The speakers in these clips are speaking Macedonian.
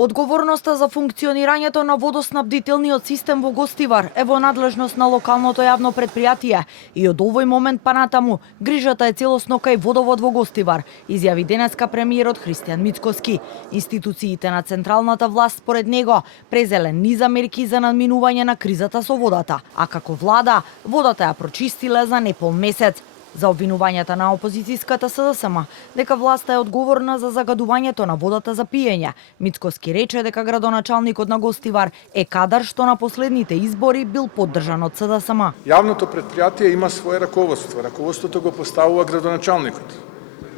Одговорноста за функционирањето на водоснабдителниот систем во Гостивар е во надлежност на локалното јавно претпријатие и од овој момент па натаму грижата е целосно кај водовод во Гостивар, изјави денеска премиерот Христијан Мицкоски. Институциите на централната власт според него презеле низ мерки за надминување на кризата со водата, а како влада водата ја прочистиле за непол месец. За обвинувањата на опозицијската СДСМ дека власта е одговорна за загадувањето на водата за пиење, Мицкоски рече дека градоначалникот на Гостивар е кадар што на последните избори бил поддржан од СДСМ. Јавното претпријатие има свое раководство. Раководството го поставува градоначалникот.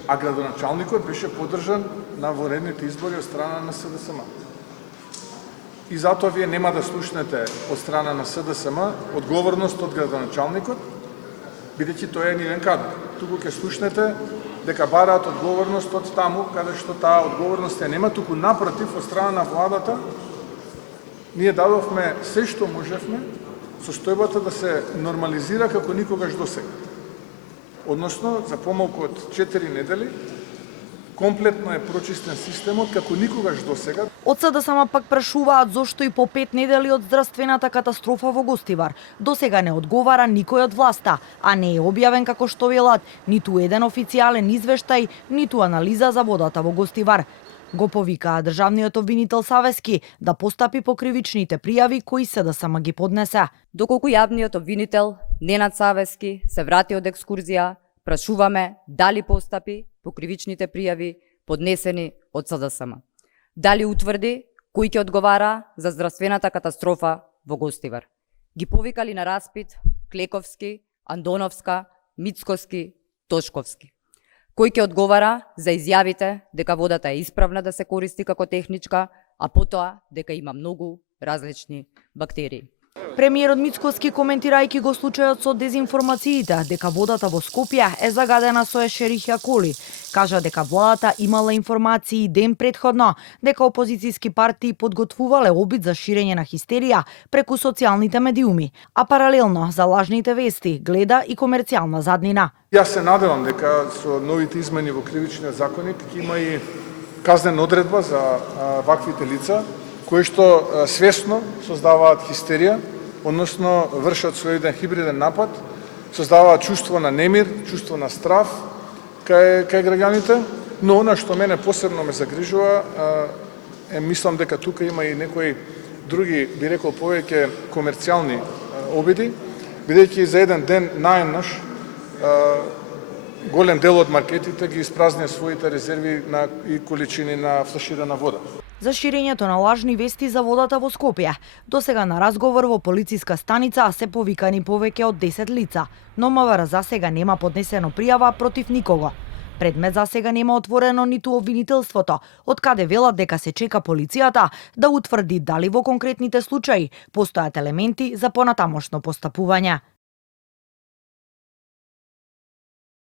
А градоначалникот беше поддржан на воредните избори од страна на СДСМ. И затоа вие нема да слушнете од страна на СДСМ одговорност од градоначалникот, бидејќи тој е нивен кадар. Туку ќе слушнете дека бараат одговорност од таму каде што таа одговорност ја нема, туку напротив од страна на владата ние дадовме се што можевме состојбата да се нормализира како никогаш досега. Односно, за помалку од 4 недели комплетно е прочистен системот како никогаш досега. Од СДСМ пак прашуваат зошто и по 5 недели од здравствената катастрофа во Гостивар досега не одговара никој од власта, а не е објавен како што велат ниту еден официјален извештај, ниту анализа за водата во Гостивар. Го повикаа државниот обвинител Савески да постапи по кривичните пријави кои СДСМ ги поднесе. Доколку јавниот обвинител Ненад Савески се врати од екскурзија, прашуваме дали постапи по кривичните пријави поднесени од СДСМ. Дали утврди кој ќе одговара за здравствената катастрофа во Гостивар. Ги повикали на распит Клековски, Андоновска, Мицкоски, Тошковски. Кој ќе одговара за изјавите дека водата е исправна да се користи како техничка, а потоа дека има многу различни бактерии. Премиерот Мицкоски, коментирајќи го случајот со дезинформациите дека водата во Скопје е загадена со Ешерихја коли, кажа дека владата имала информации ден претходно дека опозицијски партии подготвувале обид за ширење на хистерија преку социјалните медиуми, а паралелно за лажните вести гледа и комерцијална заднина. Јас се надевам дека со новите измени во кривичниот законник ќе има и казнена одредба за ваквите лица кои што свесно создаваат хистерија, односно вршат со еден хибриден напад, создаваат чувство на немир, чувство на страф кај граѓаните, но она што мене посебно ме загрижува мислам дека тука има и некои други, би рекол повеќе комерцијални обиди, бидејќи за еден ден наеднаш голем дел од маркетите ги испразнија своите резерви и количини на флаширана вода. За ширењето на лажни вести за водата во Скопје, досега на разговор во полициска станица се повикани повеќе од 10 лица, но МВР за сега нема поднесено пријава против никого. Предмет за сега нема отворено ниту обвинителството, од каде велат дека се чека полицијата да утврди дали во конкретните случаи постојат елементи за понатамошно постапување.